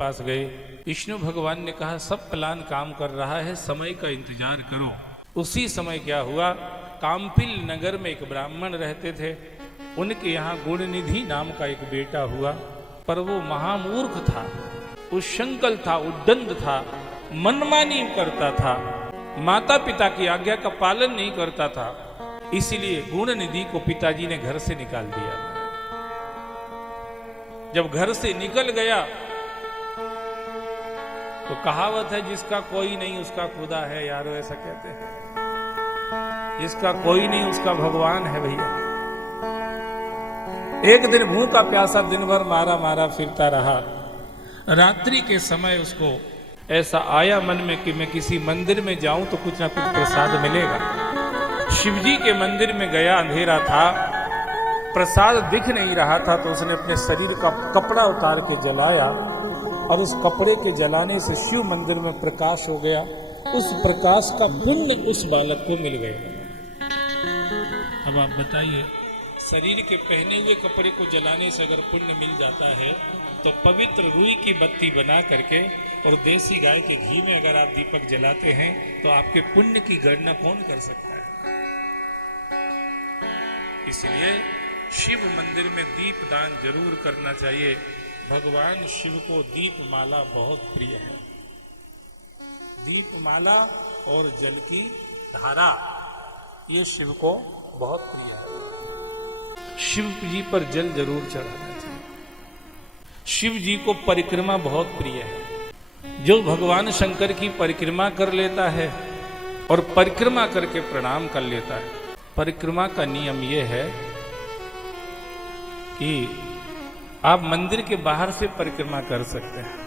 पास गए। विष्णु भगवान ने कहा सब प्लान काम कर रहा है, समय का इंतजार करो। उसी समय क्या हुआ, काम्पिल नगर में एक ब्राह्मण रहते थे, उनके यहाँ गुणनिधि नाम का एक बेटा हुआ, पर वो महामूर्ख था, उशंकल था, उद्दंड था, मनमानी करता था, माता पिता की आज्ञा का पालन नहीं करता था। इसलिए गुणनिधि को पिताजी ने घर से निकाल दिया। जब घर से निकल गया तो कहावत है, जिसका कोई नहीं उसका खुदा है। यारो ऐसा कहते हैं, जिसका कोई नहीं उसका भगवान है भैया। एक दिन भूखा प्यासा दिन भर मारा मारा फिरता रहा। रात्रि के समय उसको ऐसा आया मन में कि मैं किसी मंदिर में जाऊं तो कुछ ना कुछ प्रसाद मिलेगा। शिवजी के मंदिर में गया, अंधेरा था, प्रसाद दिख नहीं रहा था, तो उसने अपने शरीर का कपड़ा उतार के जलाया और उस कपड़े के जलाने से शिव मंदिर में प्रकाश हो गया। उस प्रकाश का पुण्य उस बालक को मिल गया। अब आप बताइए, शरीर के पहने हुए कपड़े को जलाने से अगर पुण्य मिल जाता है, तो पवित्र रुई की बत्ती बना करके और देसी गाय के घी में अगर आप दीपक जलाते हैं तो आपके पुण्य की गणना कौन कर सकता है। इसलिए शिव मंदिर में दीप दान जरूर करना चाहिए। भगवान शिव को दीपमाला बहुत प्रिय है। दीपमाला और जल की धारा ये शिव को बहुत प्रिय है। शिव जी पर जल जरूर चढ़ाना चाहिए। शिव जी को परिक्रमा बहुत प्रिय है। जो भगवान शंकर की परिक्रमा कर लेता है और परिक्रमा करके प्रणाम कर लेता है, परिक्रमा का नियम यह है कि आप मंदिर के बाहर से परिक्रमा कर सकते हैं।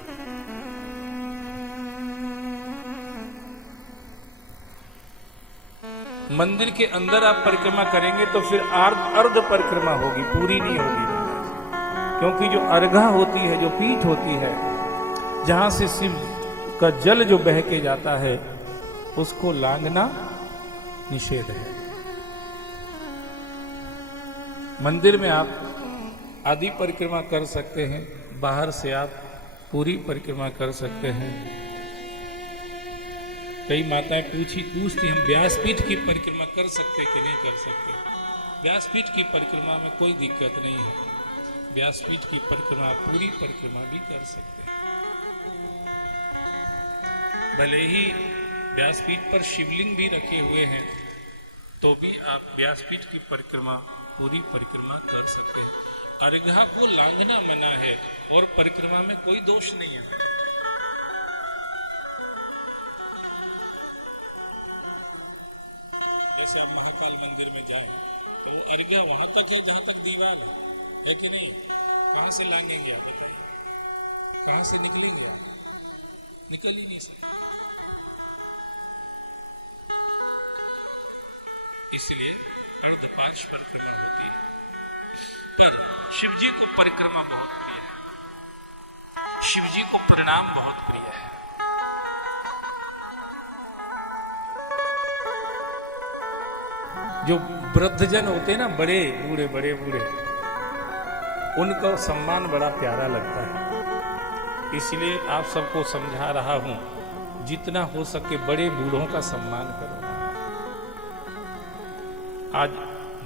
मंदिर के अंदर आप परिक्रमा करेंगे तो फिर अर्ध परिक्रमा होगी, पूरी नहीं होगी। क्योंकि जो अर्घा होती है, जो पीठ होती है, जहां से शिव का जल जो बह के जाता है, उसको लांघना निषेध है। मंदिर में आप आधी परिक्रमा कर सकते हैं, बाहर से आप पूरी परिक्रमा कर सकते हैं। कई माताएं पूछती हम व्यासपीठ की परिक्रमा कर सकते कि नहीं कर सकते। व्यासपीठ की परिक्रमा में कोई दिक्कत नहीं है। व्यासपीठ की परिक्रमा पूरी परिक्रमा भी कर सकते हैं। भले ही व्यासपीठ पर शिवलिंग भी रखे हुए हैं, तो भी आप व्यासपीठ की परिक्रमा पूरी परिक्रमा कर सकते हैं। अर्घा को लांघना मना है और परिक्रमा में कोई दोष नहीं है। जैसे हम महाकाल मंदिर में जाए तो वो अर्घा वहां तक है जहां तक दीवार है कि नहीं? कहां से लांघेंगे आप बताइए? कहां से निकलेंगे आप? निकल ही नहीं सकते। इसलिए अर्धपाश परिक्रमा होती है। पर शिवजी को परिक्रमा बहुत प्रिय है। शिवजी को प्रणाम बहुत प्रिय है। जो वृद्धजन होते हैं ना, बड़े बूढ़े, उनका सम्मान बड़ा प्यारा लगता है। इसलिए आप सबको समझा रहा हूं, जितना हो सके बड़े बूढ़ों का सम्मान करो। आज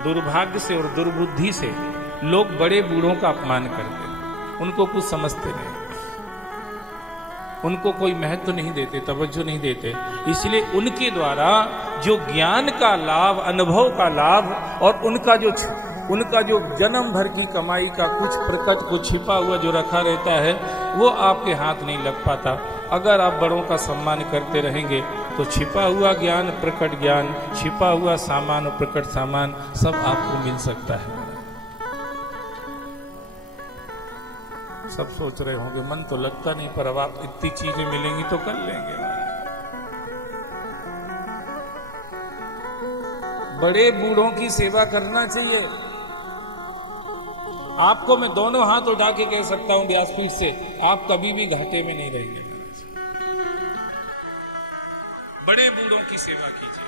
दुर्भाग्य से और दुर्बुद्धि से लोग बड़े बूढ़ों का अपमान करते हैं, उनको कुछ समझते नहीं, उनको कोई महत्व नहीं देते, तवज्जो नहीं देते। इसलिए उनके द्वारा जो ज्ञान का लाभ, अनुभव का लाभ और उनका जो जन्म भर की कमाई का कुछ प्रकट, कुछ छिपा हुआ जो रखा रहता है, वो आपके हाथ नहीं लग पाता। अगर आप बड़ों का सम्मान करते रहेंगे तो छिपा हुआ ज्ञान, प्रकट ज्ञान, छिपा हुआ सामान और प्रकट सामान सब आपको मिल सकता है। सब सोच रहे होंगे मन तो लगता नहीं, पर अब आप इतनी चीजें मिलेंगी तो कर लेंगे। बड़े बूढ़ों की सेवा करना चाहिए। आपको मैं दोनों हाथ उठा के कह सकता हूं व्यासपीठ से, आप कभी भी घाटे में नहीं रहेंगे। बड़े बूढ़ों की सेवा कीजिए।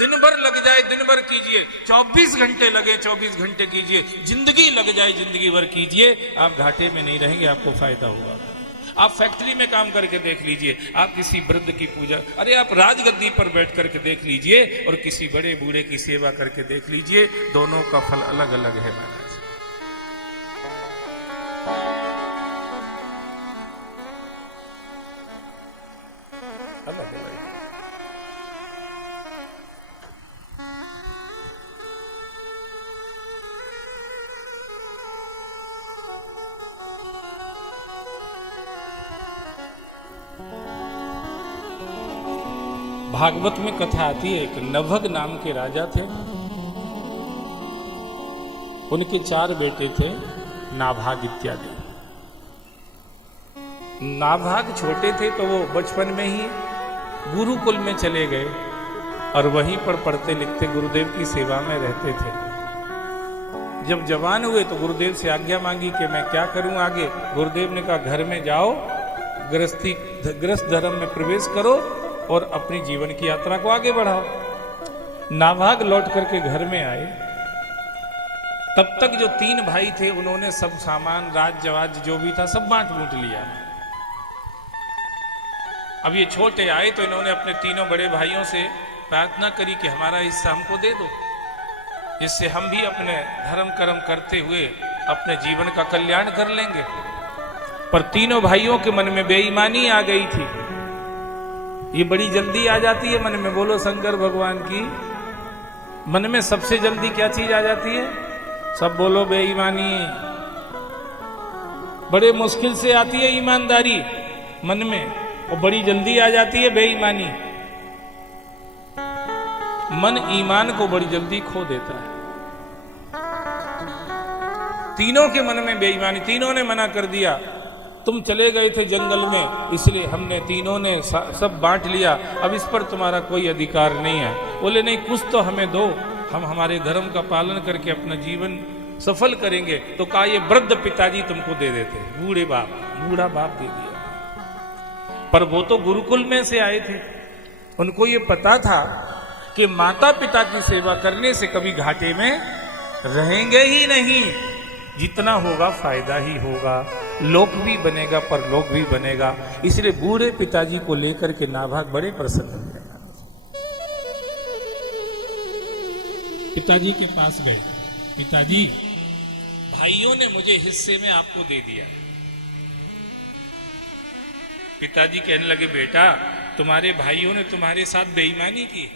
दिन भर लग जाए दिन भर कीजिए, 24 घंटे लगे 24 घंटे कीजिए, जिंदगी लग जाए जिंदगी भर कीजिए, आप घाटे में नहीं रहेंगे, आपको फायदा होगा। आप फैक्ट्री में काम करके देख लीजिए, आप किसी वृद्ध की पूजा, अरे आप राजगद्दी पर बैठ करके देख लीजिए और किसी बड़े बूढ़े की सेवा करके देख लीजिए, दोनों का फल अलग अलग है महाराज। अलग अलग। भागवत में कथा आती है, एक नभग नाम के राजा थे, उनके 4 बेटे थे, नाभाग इत्यादि। नाभाग छोटे थे तो वो बचपन में ही गुरुकुल में चले गए और वहीं पर पढ़ते लिखते गुरुदेव की सेवा में रहते थे। जब जवान हुए तो गुरुदेव से आज्ञा मांगी कि मैं क्या करूं आगे। गुरुदेव ने कहा घर में जाओ, गृहस्थ धर्म में प्रवेश करो और अपनी जीवन की यात्रा को आगे बढ़ाओ। नाभाग लौट करके घर में आए। तब तक जो 3 भाई थे उन्होंने सब सामान राज जो भी था सब बांट बूट लिया। अब ये छोटे आए तो इन्होंने अपने तीनों बड़े भाइयों से प्रार्थना करी कि हमारा हिस्सा हमको दे दो, जिससे हम भी अपने धर्म कर्म करते हुए अपने जीवन का कल्याण कर लेंगे। पर तीनों भाइयों के मन में बेईमानी आ गई थी। ये बड़ी जल्दी आ जाती है मन में, बोलो शंकर भगवान की। मन में सबसे जल्दी क्या चीज आ जाती है? सब बोलो बेईमानी। बड़े मुश्किल से आती है ईमानदारी मन में, और बड़ी जल्दी आ जाती है बेईमानी। मन ईमान को बड़ी जल्दी खो देता है। तीनों के मन में बेईमानी, तीनों ने मना कर दिया। तुम चले गए थे जंगल में, इसलिए हमने तीनों ने सब बांट लिया, अब इस पर तुम्हारा कोई अधिकार नहीं है। बोले नहीं, कुछ तो हमें दो, हम हमारे धर्म का पालन करके अपना जीवन सफल करेंगे। तो कहा ये वृद्ध पिताजी तुमको दे देते, बूढ़ा बाप दे दिया। पर वो तो गुरुकुल में से आए थे, उनको ये पता था कि माता पिता की सेवा करने से कभी घाटे में रहेंगे ही नहीं। जितना होगा फायदा ही होगा, लोक भी बनेगा पर लोक भी बनेगा। इसलिए बूढ़े पिताजी को लेकर के नाभाग बड़े प्रसन्न हुए। पिताजी के पास गए, पिताजी भाइयों ने मुझे हिस्से में आपको दे दिया। पिताजी कहने लगे बेटा, तुम्हारे भाइयों ने तुम्हारे साथ बेईमानी की,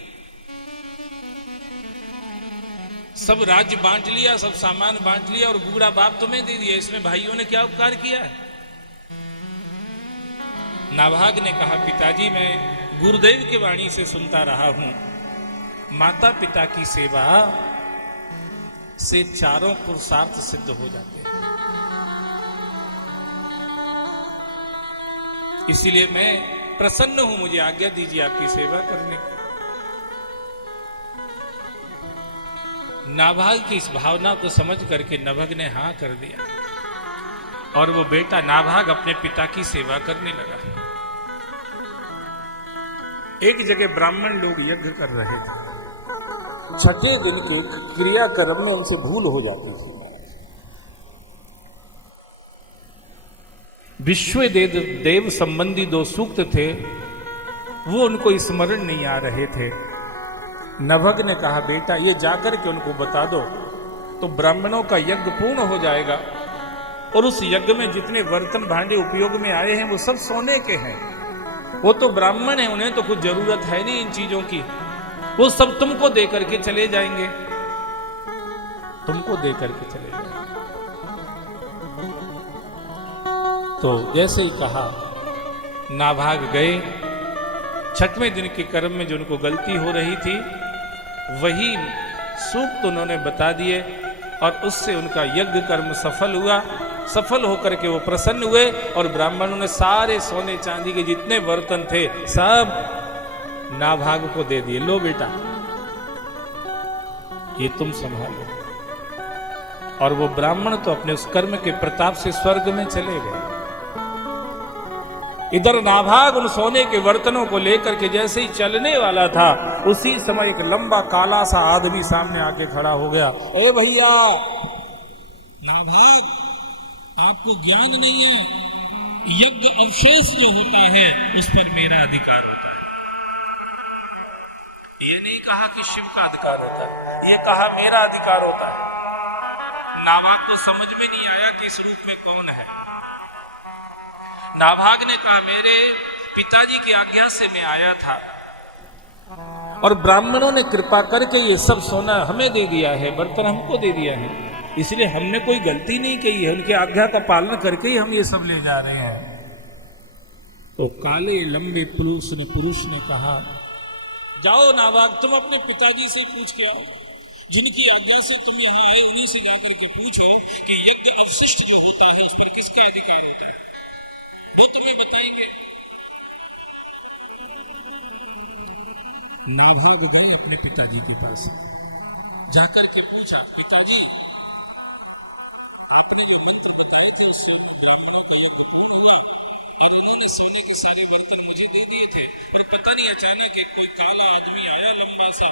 सब राज्य बांट लिया, सब सामान बांट लिया और बूढ़ा बाप तुम्हें दे दिया, इसमें भाइयों ने क्या उपकार किया है? नाभाग ने कहा पिताजी मैं गुरुदेव की वाणी से सुनता रहा हूं, माता पिता की सेवा से चारों पुरुषार्थ सिद्ध हो जाते हैं। इसलिए मैं प्रसन्न हूं, मुझे आज्ञा दीजिए आपकी सेवा करने की। नाभाग की इस भावना को समझ करके नभग ने हां कर दिया और वो बेटा नाभाग अपने पिता की सेवा करने लगा। एक जगह ब्राह्मण लोग यज्ञ कर रहे थे। छठे दिन के क्रियाक्रम में उनसे भूल हो जाती थी। विश्व देव संबंधी 2 सूक्त थे, वो उनको स्मरण नहीं आ रहे थे। नभग ने कहा बेटा ये जाकर के उनको बता दो तो ब्राह्मणों का यज्ञ पूर्ण हो जाएगा और उस यज्ञ में जितने बर्तन भांडे उपयोग में आए हैं वो सब सोने के हैं। वो तो ब्राह्मण है, उन्हें तो कुछ जरूरत है नहीं इन चीजों की, वो सब तुमको दे करके चले जाएंगे, तुमको दे करके चले जाएंगे। तो जैसे ही कहा नाभाग गए। छठवें दिन के कर्म में जो उनको गलती हो रही थी वही सूक्त उन्होंने बता दिए और उससे उनका यज्ञ कर्म सफल हुआ। सफल होकर के वो प्रसन्न हुए और ब्राह्मणों ने सारे सोने चांदी के जितने बर्तन थे सब नाभाग को दे दिए। लो बेटा ये तुम संभालो। और वो ब्राह्मण तो अपने उस कर्म के प्रताप से स्वर्ग में चले गए। इधर नाभाग उन सोने के बर्तनों को लेकर के जैसे ही चलने वाला था, उसी समय एक लंबा काला सा आदमी सामने आके खड़ा हो गया। ए भैया, नाभाग, आपको ज्ञान नहीं है, यज्ञ अवशेष जो होता है उस पर मेरा अधिकार होता है। ये नहीं कहा कि शिव का अधिकार होता है, ये कहा मेरा अधिकार होता है। नाभाग को समझ में नहीं आया कि इस रूप में कौन है। नाभाग ने कहा, मेरे पिताजी की आज्ञा से मैं आया था और ब्राह्मणों ने कृपा करके ये सब सोना हमें दे दिया है, बर्तन हमको दे दिया है, इसलिए हमने कोई गलती नहीं की है, उनकी आज्ञा का पालन करके ही हम ये सब ले जा रहे हैं। तो काले लंबे पुरुष ने कहा, जाओ नाभाग, तुम अपने पिताजी से पूछ के आओ, जिनकी आज्ञा से तुम यहाँ आए उन्हीं से जाकर के पूछो कि यज्ञ अवशिष्ट जो होता है उस पर किसका अधिकार होता है, ये तुम्हें बताएंगे। नाभाग गए अपने पिताजी के पास, जाकर के पूछा, पिताजी आपने जो मंत्र बताए थे उससे हुआ, उन्होंने सोने के सारे बर्तन मुझे दे दिए थे, और पता नहीं अचानक एक कोई काला आदमी आया लंबा सा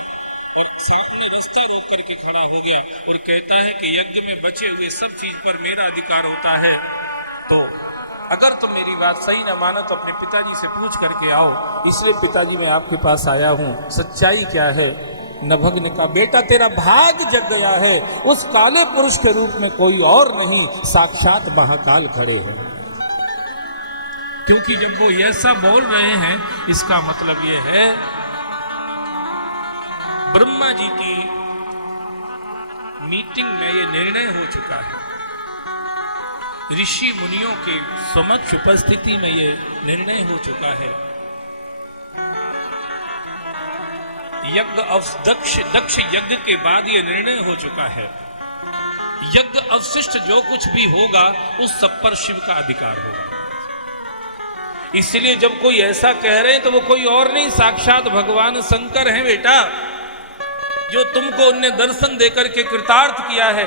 और सामने रास्ता रोक करके खड़ा हो गया और कहता है कि यज्ञ में बचे हुए सब चीज पर मेरा अधिकार होता है। तो अगर तुम मेरी बात सही न मानो तो अपने पिताजी से पूछ करके आओ, इसलिए पिताजी मैं आपके पास आया हूँ, सच्चाई क्या है। नभग ने कहा, बेटा तेरा भाग जग गया है, उस काले पुरुष के रूप में कोई और नहीं, साक्षात महाकाल खड़े हैं। क्योंकि जब वो ऐसा बोल रहे हैं इसका मतलब ये है ब्रह्मा जी की मीटिंग में ये निर्णय हो चुका है, ऋषि मुनियों के समक्ष उपस्थिति में ये निर्णय हो चुका है। दक्ष यज्ञ के बाद ये निर्णय हो चुका है, यज्ञ अवशिष्ट जो कुछ भी होगा उस सब पर शिव का अधिकार होगा। इसलिए जब कोई ऐसा कह रहे हैं तो वो कोई और नहीं, साक्षात भगवान शंकर हैं बेटा, जो तुमको उनने दर्शन देकर के कृतार्थ किया है।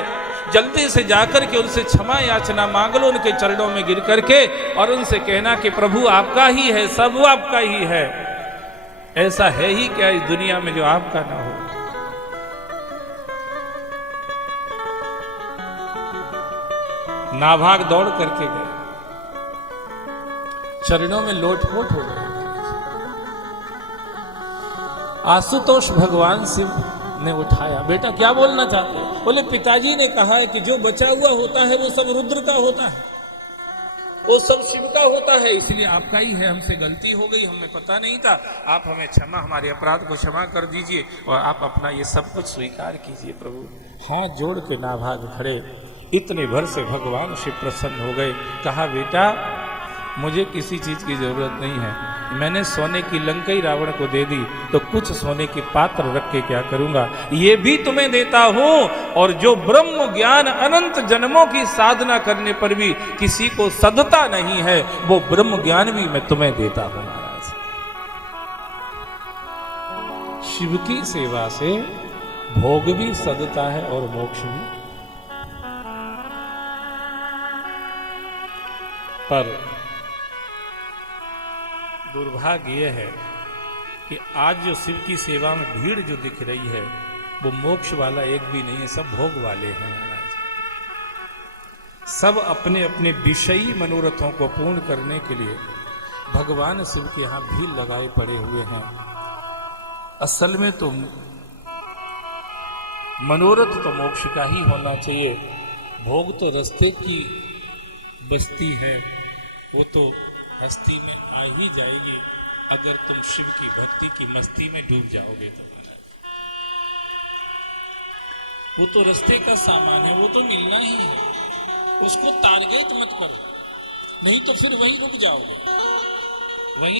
जल्दी से जाकर के उनसे क्षमा याचना मांग लो, उनके चरणों में गिर करके, और उनसे कहना कि प्रभु आपका ही है, सब आपका ही है, ऐसा है ही क्या इस दुनिया में जो आपका ना हो। नाभाग दौड़ करके गए, चरणों में लोटपोट हो गए। आशुतोष भगवान शिव ने उठाया, बेटा क्या बोलना चाहते हो? बोले पिताजी ने कहा है कि जो बचा हुआ होता है वो सब रुद्र का होता है, वो सब शिव का होता है, इसलिए आपका ही है, हमसे गलती हो गई, हमें पता नहीं था, आप हमें क्षमा, हमारे अपराध को क्षमा कर दीजिए और आप अपना ये सब कुछ स्वीकार कीजिए प्रभु। हाथ जोड़ के नाभाग खड़े, इतने भर से भगवान शिव प्रसन्न हो गए। कहा, बेटा मुझे किसी चीज की जरूरत नहीं है, मैंने सोने की लंकई रावण को दे दी, तो कुछ सोने के पात्र रख के क्या करूंगा, ये भी तुम्हें देता हूं, और जो ब्रह्म ज्ञान अनंत जन्मों की साधना करने पर भी किसी को सधता नहीं है, वो ब्रह्म ज्ञान भी मैं तुम्हें देता हूं। महाराज, शिव की सेवा से भोग भी सधता है और मोक्ष भी। पर दुर्भाग्य यह है कि आज जो शिव की सेवा में भीड़ जो दिख रही है वो मोक्ष वाला एक भी नहीं है, सब भोग वाले हैं महाराज। सब अपने अपने विषयी मनोरथों को पूर्ण करने के लिए भगवान शिव के यहाँ भीड़ लगाए पड़े हुए हैं। असल में तो मनोरथ तो मोक्ष का ही होना चाहिए, भोग तो रास्ते की बस्ती है, वो तो हस्ती में आ ही जाएगी अगर तुम शिव की भक्ति की मस्ती में डूब जाओगे तो। वो तो रास्ते का सामान है, वो तो मिलना ही है, उसको टारगेट मत करो, नहीं तो फिर वहीं रुक जाओगे।